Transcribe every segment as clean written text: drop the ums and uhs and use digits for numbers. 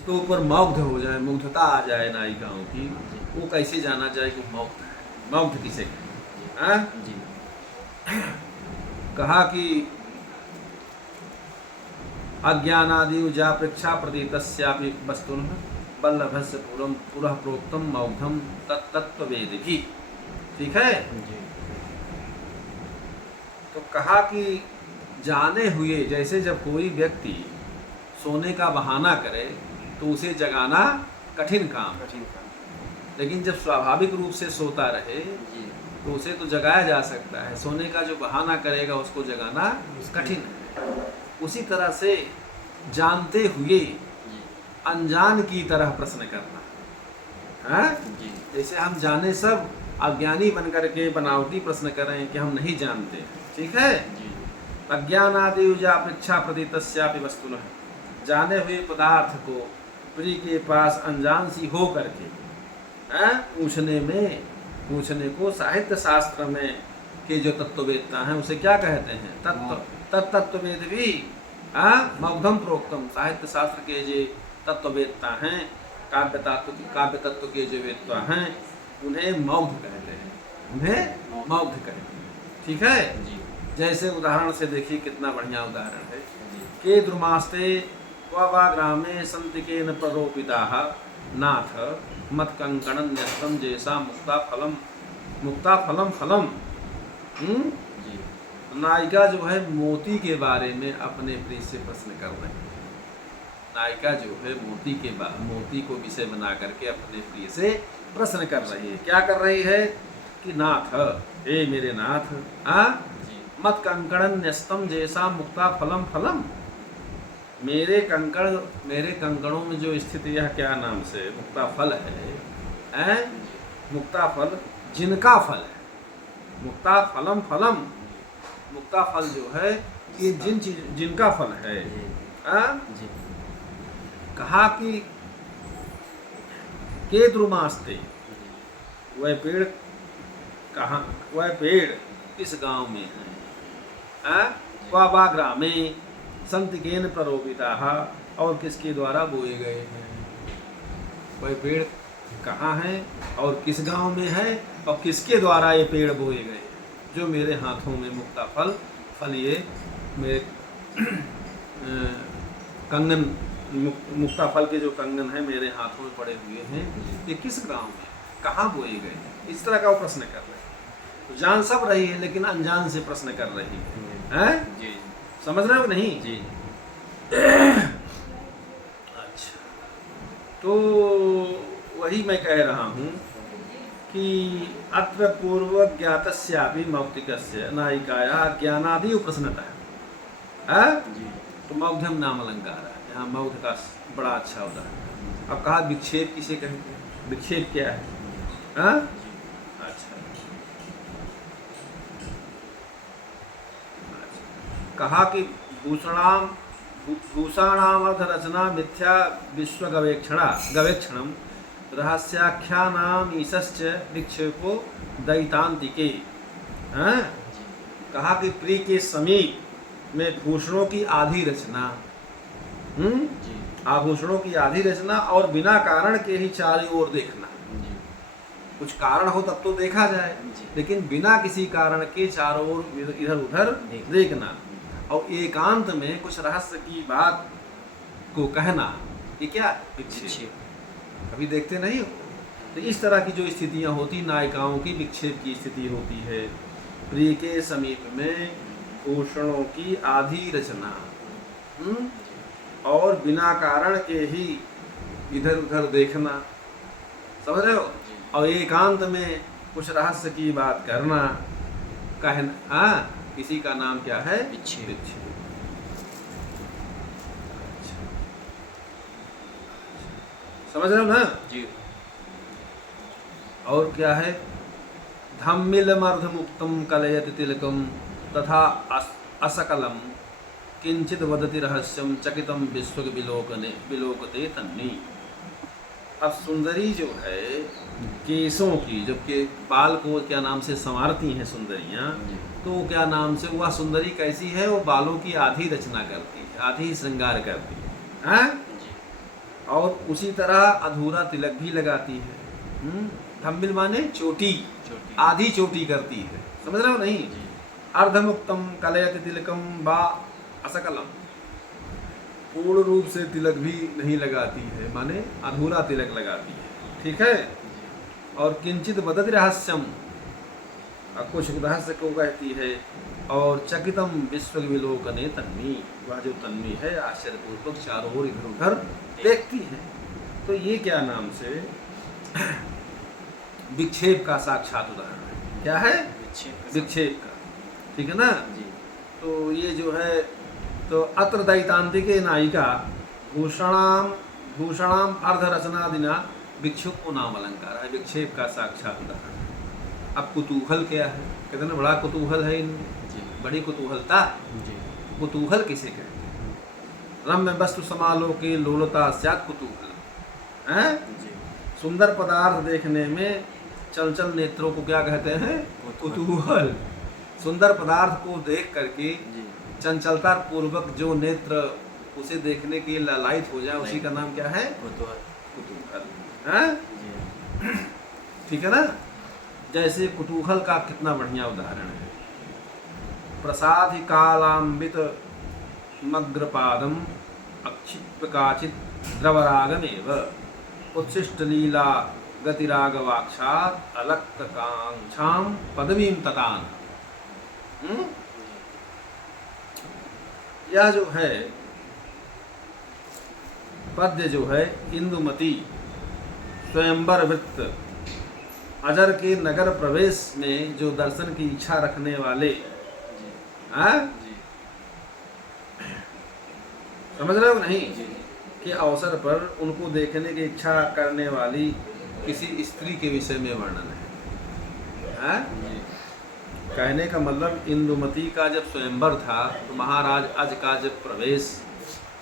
उसके ऊपर मुग्ध हो जाए, मुग्धता आ जाए नायिकाओं की, वो कैसे जाना जाए कि मुग्ध है? मुग्ध किसे कहते हैं? जी कहा कि अज्ञानादि उजाप्रेक्षा प्रतीतस्यापि वस्तुनः वल्लभस्य पुरः प्रोक्तम मौघम तत्तत्ववेद भी। ठीक है। जी तो कहा कि जाने हुए, जैसे जब कोई व्यक्ति सोने का बहाना करे तो उसे जगाना कठिन काम, कठिन काम। लेकिन जब स्वाभाविक रूप से सोता रहे जी तो उसे तो जगाया जा सकता है। सोने का जो बहाना करेगा उसको जगाना कठिन है। उसी तरह से जानते हुए जी अनजान की तरह प्रश्न करना है। जी जैसे हम जाने सब अज्ञानी बन करके बनावटी प्रश्न करें कि हम नहीं जानते। ठीक है। जी अज्ञानादि उजापेक्षा प्रतीतस्यापि वस्तुनः, जाने हुए पदार्थ को प्रिय के पास अनजान सी हो करके पूछने को साहित्य शास्त्र में के जो तत्ववेत्ता हैं उसे क्या कहते हैं? तत्तत्ववेद भी मौग्धम प्रोक्तम। साहित्य शास्त्र के जो तत्ववेत्ता हैं, काव्य तत्व के जो वेत्ता हैं, उन्हें मौग्ध कहते हैं, उन्हें मौग्ध कहते हैं। ठीक है। जी जैसे उदाहरण से देखिए, कितना बढ़िया उदाहरण है। जी के द्रुमास्ते क्वा ग्रामे संतिकेन प्ररोपिताः नाथ मत कंकण न्यस्तम जैसा मुक्ता फलम फलम। जी नायिका जो है मोती के बारे में अपने प्रिय से प्रश्न कर रही है। नायिका जो है मोती को विषय बना करके अपने प्रिय से प्रश्न कर रही है। क्या कर रही है कि नाथ, हे मेरे नाथ, जी मत कंकणन न्यस्तम जैसा मुक्ता फलम फलम। मेरे कंकणों में जो स्थित यह क्या नाम से मुक्ता फल है, मुक्ता फल जिनका फल है, मुक्ता फलम फलम। मुक्ता फल जो है ये जिनका फल है। जी कहा कि के द्रुमास्ते, वह पेड़ कहाँ, वह पेड़ किस गांव में है? क्वा ग्रामे संतिकेन प्ररोपिताः, और किसके द्वारा बोए गए हैं? वह पेड़ कहाँ है और किस गांव में है और किसके द्वारा ये पेड़ बोए गए? जो मेरे हाथों में मुक्ता फल ये मेरे कंगन, मुक्ता फल के जो कंगन है मेरे हाथों में पड़े हुए हैं, ये किस गांव में, कहाँ बोए गए हैं? इस तरह का वो प्रश्न कर रहे हैं। तो जान सब रही है लेकिन अनजान से प्रश्न कर रही है। जी समझ रहे हो कि नहीं? जी अच्छा, तो वही मैं कह रहा हूँ कि अत्र पूर्व ज्ञातस्यापि मौक्तिकस्य नायिकाया ज्ञानादि प्रश्नता है। जी तो मौघ्यम नाम अलंकार है। यहाँ मौघ का बड़ा अच्छा उदाहरण। अब कहा विक्षेप किसे कहते हैं? विक्षेप क्या है? अच्छा, कहा कि भूषाणाम अर्थ रचना मिथ्या विश्व गवेक्षणम रहस्याख्यानाम ईशश्च विक्षेपो दैतांतिके। कहा कि प्रिय के समीप में भूषणों की आधी रचना, जी आभूषणों की आधी रचना और बिना कारण के ही चारों ओर देखना। जी कुछ कारण हो तब तो देखा जाए, लेकिन बिना किसी कारण के चारों ओर इधर उधर देखना और एकांत में कुछ रहस्य की बात को कहना, ये क्या? विक्षेप। कभी देखते नहीं हो? तो इस तरह की जो स्थितियां होती, नायिकाओं की विक्षेप की स्थिति होती है। प्रिय के समीप में भूषणों की आधी रचना और बिना कारण के ही इधर उधर देखना, समझ रहे हो? और एकांत में कुछ रहस्य की बात करना, कहना, किसी का नाम क्या है? विक्षेप। समझ रहे हो ना? जी और क्या है? धम्मिलमर्ध मुक्तम कलयति तिलकम तथा असकलम किंचित वदति रहस्यम चकितम विश्व विलोकते तन्नी। अब सुंदरी जो है केसों की, जबकि बाल को क्या नाम से संवारती हैं सुंदरियां, तो क्या नाम से वह सुंदरी कैसी है? वो बालों की आधी रचना करती है, आधी श्रृंगार करती है। और उसी तरह अधूरा तिलक भी लगाती है। थम्बिल माने चोटी, छोटी। आधी चोटी करती है, समझ रहे हो नहीं? जी। अर्धमुक्तम कलयति तिलकम बा असकलम, पूर्ण रूप से तिलक भी नहीं लगाती है, माने अधूरा तिलक लगाती है, ठीक है। जी। और किंचित वदति रहस्यम, कुछ रहस्य को कहती है। और चकितम विश्व विलोकने तन्वी, वह जो तन्वी है आश्चर्यपूर्वक चारों ओर इधर उधर देखती है। तो ये क्या नाम से विक्षेप का साक्षात उदाहरण है। क्या है? विक्षेप का, ठीक है ना? जी। तो ये जो है, तो अत्र दैतांतिके नायिका भूषणाम भूषणाम अर्धरचनादिना विक्षुप नाम अलंकार है, विक्षेप का साक्षात उदाहरण। अब कुतूहल क्या है? कहते ना बड़ा कुतूहल है इनमें, जी। बड़ी कुतूहलता। जी। कुतूहल किसे कहते हैं? रम्य वस्तु समालोके लोलता स्यात् कुतूहल, हैं? जी। सुंदर पदार्थ देखने में चंचल नेत्रों को क्या कहते हैं? कुतूहल। सुंदर पदार्थ को देख करके जी। चंचलता पूर्वक जो नेत्र उसे देखने के लालायित हो जाए, उसी का नाम क्या है? कुतूहल। कुतूहल, हैं? जी। ठीक है ना? जैसे कुतूहल का कितना बढ़िया उदाहरण है। प्रसादि कालांबित मग्रपादम अक्षिप्त काचित द्रवरागमेव उत्सिष्ट लीला गतिरागवाक्षात् अलक्त कांक्षाम पदवीं ततान। यह जो है पद्य जो है, इंदुमती स्वयंवर वृत्त अजर के नगर प्रवेश में जो दर्शन की इच्छा रखने वाले, जी। हाँ? जी। समझ रहे हो नहीं? जी। के अवसर पर उनको देखने की इच्छा करने वाली किसी स्त्री के विषय में वर्णन है, हाँ? जी। कहने का मतलब इंदुमती का जब स्वयंवर था, तो महाराज अज का जब प्रवेश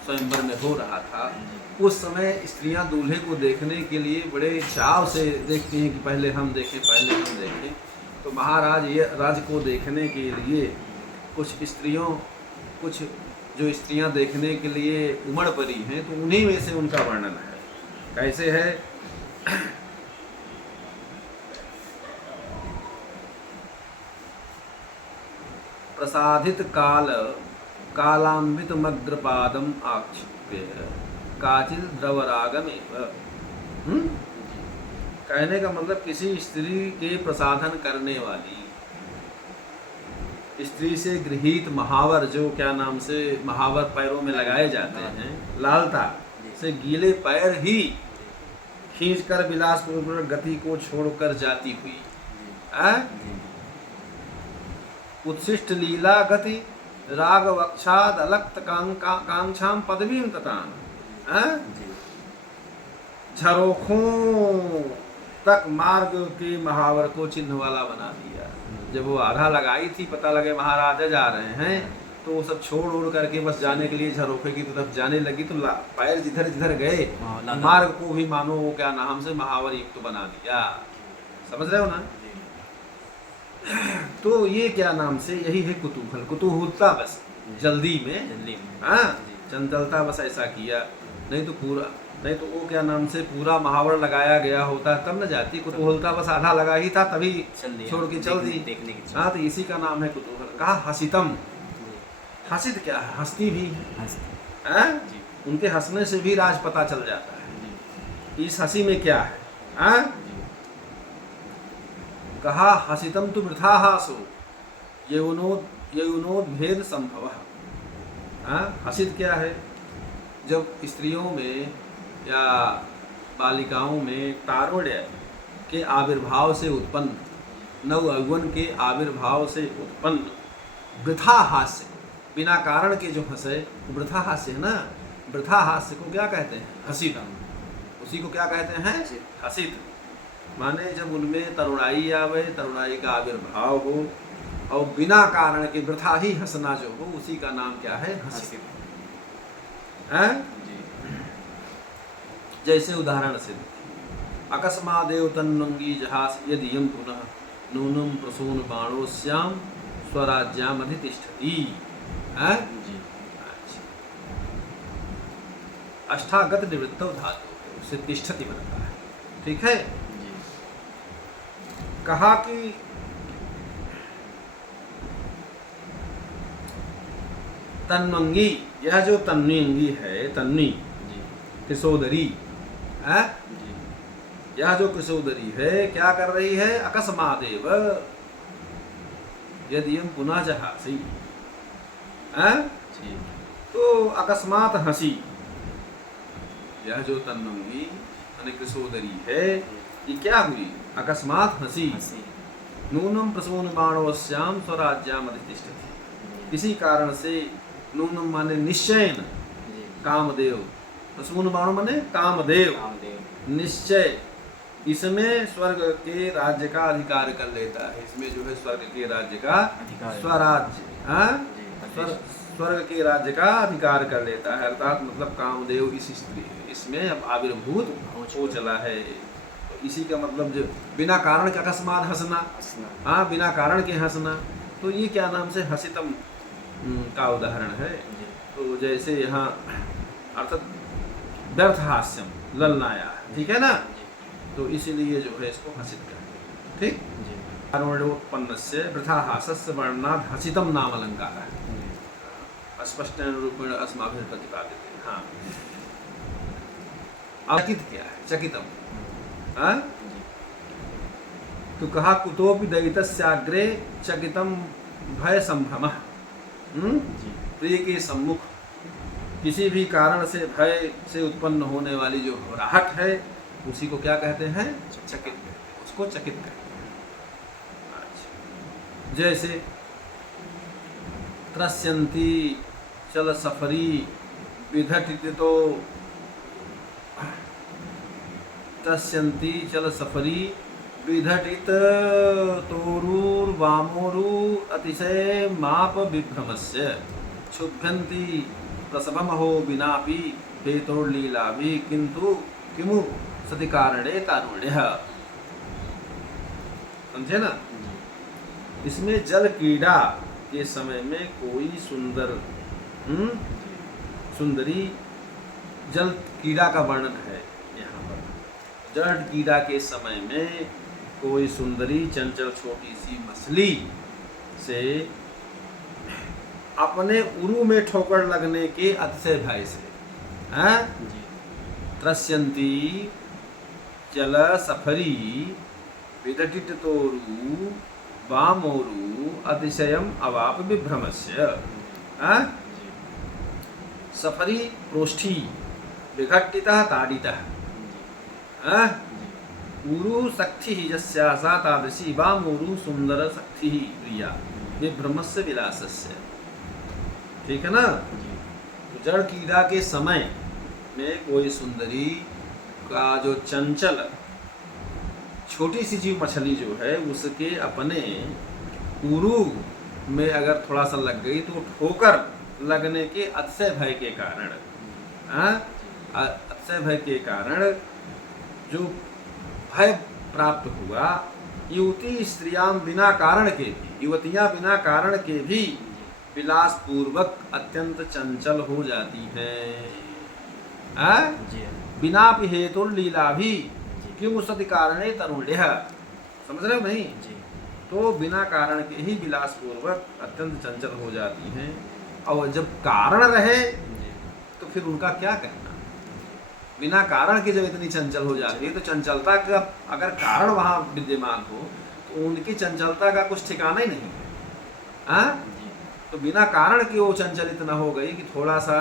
स्वयंवर में हो रहा था, उस समय स्त्रियां दूल्हे को देखने के लिए बड़े चाव से देखती हैं कि पहले हम देखें, पहले हम देखें। तो महाराज ये राज को देखने के लिए कुछ जो स्त्रियां देखने के लिए उमड़ पड़ी हैं, तो उन्हीं में से उनका वर्णन है। कैसे है? प्रसादित कालांबित मग्रपादम आक्षिप्य काचिल द्रवरागमेव। कहने का मतलब किसी स्त्री के प्रसाधन करने वाली, स्त्री से गृहीत महावर, जो क्या नाम से महावर पैरों में लगाए जाते हैं, लालता से गीले पैर ही खींचकर विलासपूर्वक गति को छोड़कर जाती हुई, उत्सिष्ट लीला गति राग वक्षाद अलक्त कांक्षाम पदवीं ततान, झरोखों तक मार्ग के महावर को चिन्ह वाला बना दिया। जब वो आधा लगाई थी, पता लगे महाराजा जा रहे हैं, तो वो सब छोड़ ओढ़ करके बस जाने के लिए झरोखे की तरफ जाने लगी, तो पैर जिधर जिधर गए मार्ग को भी मानो वो क्या नाम से महावर युक्त बना दिया। समझ रहे हो ना? तो ये क्या नाम से, यही है कुतूहल, कुतूहलता बस जल्दी में, हाँ, चंचलता बस ऐसा किया। नहीं तो वो क्या नाम से पूरा महावर लगाया गया होता तब न जाती। कुतूहलता बस आधा लगा ही था, तभी छोड़ के चल दी। हाँ, तो इसी का नाम है कुतूहल। कहा हसितम, हसित क्या है? हंसती भी है, उनके हंसने से भी राज पता चल जाता है इस हंसी में क्या है, हाँ? कहा हसितम तो वृथा हासो यौनोद भेद संभव। हसित क्या है? जब स्त्रियों में या बालिकाओं में तारुण्य के आविर्भाव से उत्पन्न, नव यौवन के आविर्भाव से उत्पन्न वृथा हास्य, बिना कारण के जो हंसे, वृथा हास्य है ना। वृथा हास्य को क्या कहते हैं? हसित। उसी को क्या कहते हैं? हसित। माने जब उनमें तरुणाई आवे, तरुणाई का आविर्भाव हो और बिना कारण के वृथा ही हंसना जो हो, उसी का नाम क्या है? हसित। जैसे उदाहरण से अकस्मादेव तन्नंगी जहास यदि यम पुनः नूनम प्रसून बाणोश्याम स्वराज्याम अधितिष्ठति। अष्टागत निवृत्त धातु उससे तिष्ठति बनता है। ठीक है। जी। कहा कि तन्वंगी, यह जो तन्वंगी है, तन्वी जी। किशोदरी है, जी। यह जो किशोदरी है क्या कर रही है? अकस्मादेव यदि हम पुनः जहासी है, जी। तो अकस्मात हंसी। यह जो तन्वंगी यानी किशोदरी है, ये क्या हुई? अकस्मात हंसी। हंसी। नूनम प्रसूनमाणोस्याम स्वराज्याम अधितिष्ठति। किसी कारण से, नूनम माने निश्चयन, जी। कामदेव, प्रसूनमाणो माने कामदेव, कामदेव। निश्चय इसमें स्वर्ग के राज्य का अधिकार कर लेता है। इसमें जो है स्वर्ग के राज्य का अधिकार। स्वराज्य, हाँ? जी। स्वर्ग के राज्य का अधिकार कर लेता है, अर्थात मतलब कामदेव इस स्त्री इसमें अब आविर्भूत हो चला है। तो इसी का मतलब जो बिना कारण के अकस्मात हंसना, हंसना। हाँ, बिना कारण के हंसना, तो ये क्या नाम से हसितम का उदाहरण है। जी। तो जैसे यहाँ अर्थात व्यर्थ हास्यम, ललनाया, ठीक है ना? जी। तो इसीलिए जो है इसको हसित कहते हैं। ठीक। जी। कारणोत्पन्न से वृथा हासस्य वर्णाद हसितम नाम अलंकार है। जी। स्पष्ट रूपेण अस्माभिः प्रतिपादित है। हाँ। चकित क्या है? चकितम, हाँ? जी। तो कहा कुतोपि दैतस्याग्रे चकितम भय संभ्रमः। जी। प्रिय के सम्मुख किसी भी कारण से भय से उत्पन्न होने वाली जो घबराहट है, उसी को क्या कहते हैं? चकित कहते हैं। उसको चकित कहते हैं। अच्छा। जैसे त्रस्यन्ति चल सफरी विघटितो, त्रस्यन्ति चल सफरी विघटित तोरुर्वामोरु अतिशय माप विभ्रमस्य क्षुभ्यन्ति प्रसवमहो विनापि हेतोर्लीलाभि किंतु किमु सति कारणे तारुण्यः। समझे ना? इसमें जल क्रीड़ा के समय में कोई सुंदर सुंदरी जल क्रीड़ा का वर्णन है यहाँ पर। जल क्रीड़ा के समय में कोई सुंदरी चंचल छोटी सी मछली से अपने उरु में ठोकर लगने के अतिशय भय से, हैं? जी। त्रस्यन्ति जल सफरी विघटित तोरु वामोरु अतिशयम अवाप विभ्रमस्य। हैं? जी। सफरी प्रोष्ठी विघटितः ताडितः, हैं? जी। उरु शक्ति यस्या सा तादृशी वामोरु सुंदर शक्ति प्रिया विभ्रमस्य विलासस्य। ठीक है ना? जी। तो जड़ क्रीड़ा के समय में कोई सुंदरी का जो चंचल छोटी सी जीव मछली जो है उसके अपने उरु में अगर थोड़ा सा लग गई तो ठोकर लगने के अतिशय भय के कारण, हाँ? अतिशय भय के कारण जो भय प्राप्त हुआ, युवती स्त्रियां बिना कारण के भी, युवतियां बिना कारण के भी विलास पूर्वक अत्यंत चंचल हो जाती हैं, जी। बिना हेतु लीला भी क्यों सति कारणे तरुण्य। समझ रहे हो नहीं? जी। तो बिना कारण के ही विलास पूर्वक अत्यंत चंचल हो जाती हैं, और जब कारण रहे तो फिर उनका क्या कहना? बिना कारण के जब इतनी चंचल हो जाती है तो चंचलता का अगर कारण वहाँ विद्यमान हो तो उनकी चंचलता का कुछ ठिकाना ही नहीं है, हाँ? तो बिना कारण की वो चंचलित न हो गई कि थोड़ा सा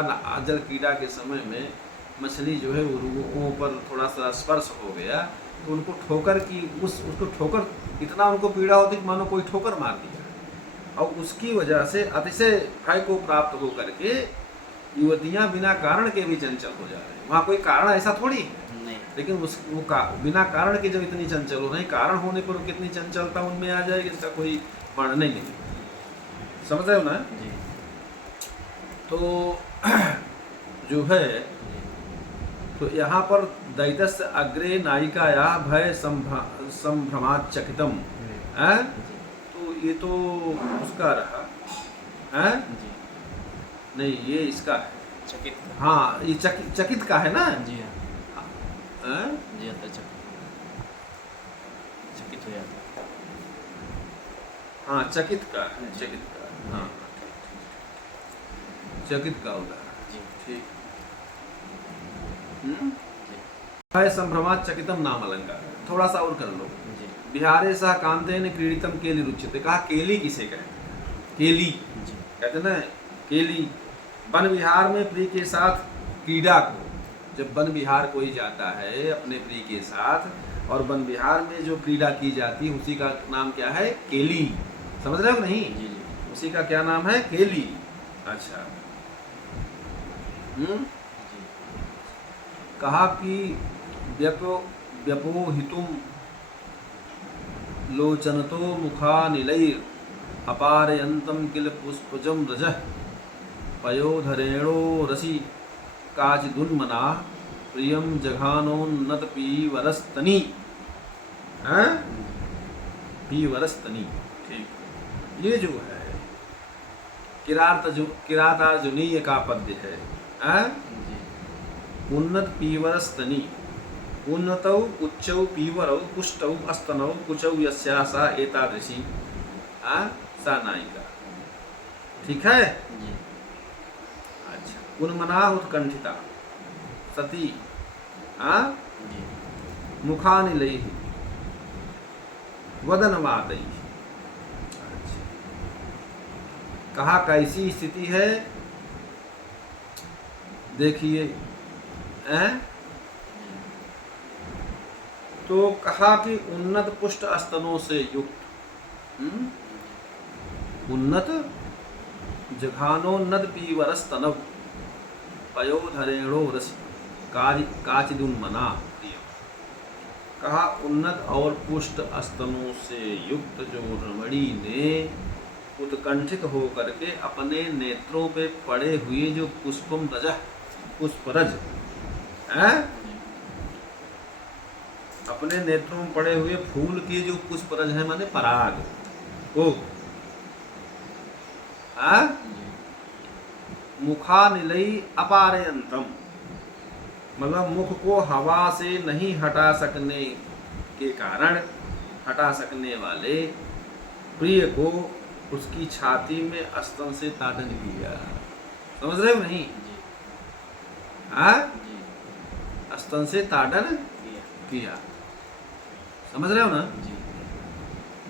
जल क्रीड़ा के समय में मछली जो है उरुओं पर थोड़ा सा स्पर्श हो गया तो उनको ठोकर की उसको ठोकर इतना उनको पीड़ा होती कि मानो कोई ठोकर मार दिया, और उसकी वजह से अतिशय भय को प्राप्त हो करके युवतियां बिना कारण के भी चंचल हो जा रही हैं। वहाँ कोई कारण ऐसा थोड़ी है नहीं। लेकिन बिना कारण के जब इतनी चंचल हो रही, कारण होने पर कितनी चंचलता उनमें आ जाएगी इसका कोई वर्णन ही नहीं। समझ रहे हो ना? जी। तो जो है तो यहाँ पर दैतस्य अग्रे नायिकाया भय संभ्रमाचकितम है, तो ये तो उसका रहा है, जी। नहीं ये इसका है, चकित का। हाँ, ये चकित का है ना। जी हाँ। हाँ? जी आता चकित हो जाता। हाँ, चकित का है, चकित का। हाँ, चकित का उदाहरण। जी ठीक। जी है संभ्रमात चकितम नाम अलंकार। थोड़ा सा और कर लो। जी बिहारे सह कांतेन क्रीडितम केली रुच्यते। कहा केली किसे कहते हैं? केली जी कहते हैं ना, केली। वन विहार में प्रिय के साथ क्रीड़ा को, जब वन विहार कोई जाता है अपने प्रिय के साथ, और वन विहार में जो क्रीड़ा की जाती है उसी का नाम क्या है? केली। समझ रहे हो नहीं? जी जी उसी का क्या नाम है? केली। अच्छा। जी कहा कि व्यपोहितुम लोचनतो मुखानिलैर अपारयन्तं किल पुष्पजं रजः पयोधरेणो रसि काचिदुन्मना प्रियं जघानोन्नत पीवरस्तनी। हैं? पीवरस्तनी। ठीक। ये जो है किरातार्जुनीय का पद्य है। हैं? जी उन्नत पीवरस्तनी। उन्नतौ उच्चौ पीवरौ पुष्टौ अस्तनौ कुचौ यस्या सा एतादृशी सा नायिका। ठीक है। जी अच्छा। उन्मना उत्कंठिता सती जी मुखानिलैः वदनवादैः। अच्छा। कहा कैसी स्थिति है? देखिए। तो कहा कि उन्नत पुष्ट स्तनों से युक्त, उन्नत जघानोन्नत पीवरस्तनव पयोधरेणो रस काचिदुन्मना। कहा उन्नत और पुष्ट स्तनों से युक्त जो रमणी ने उत्कंठित होकर के अपने नेत्रों पे पड़े हुए जो पुष्पम रजः पुष्परज अपने नेत्रों में पड़े हुए फूल के जो पुष्परज है माने पराग ओ मुखानिलई अपारयंतम, मतलब मुख को हवा से नहीं हटा सकने के कारण, हटा सकने वाले प्रिय को उसकी छाती में स्तन से ताड़न किया। समझ रहे हो नहीं? जी जी। स्तन से ताड़न किया। समझ रहे हो ना? जी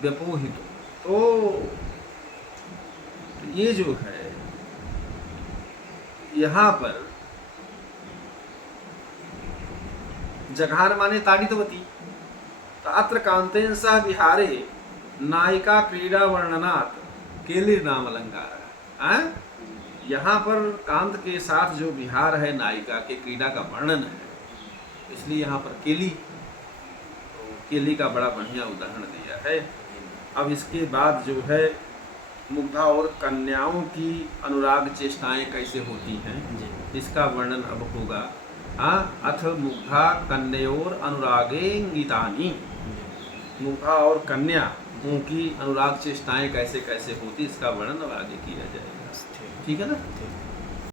व्यपोहित। तो ये जो है यहाँ पर जघान माने ताड़ितवती। अत्र कांतेन सह विहारे नायिका क्रीड़ा वर्णनात् केली नाम अलंकार। यहाँ पर कांत के साथ जो विहार है नायिका के, क्रीड़ा का वर्णन है, इसलिए यहाँ पर केली, तो केली का बड़ा बढ़िया उदाहरण दिया है। अब इसके बाद जो है मुग्धा और कन्याओं की अनुराग चेष्टाएं कैसे होती हैं, इसका वर्णन अब होगा। अथ मुग्धा कन्याओर अनुरागेंगितानी। मुग्धा और कन्या उनकी अनुराग चेष्टाएं कैसे कैसे होती, इसका वर्णन अब आगे किया जाएगा। ठीक है ना?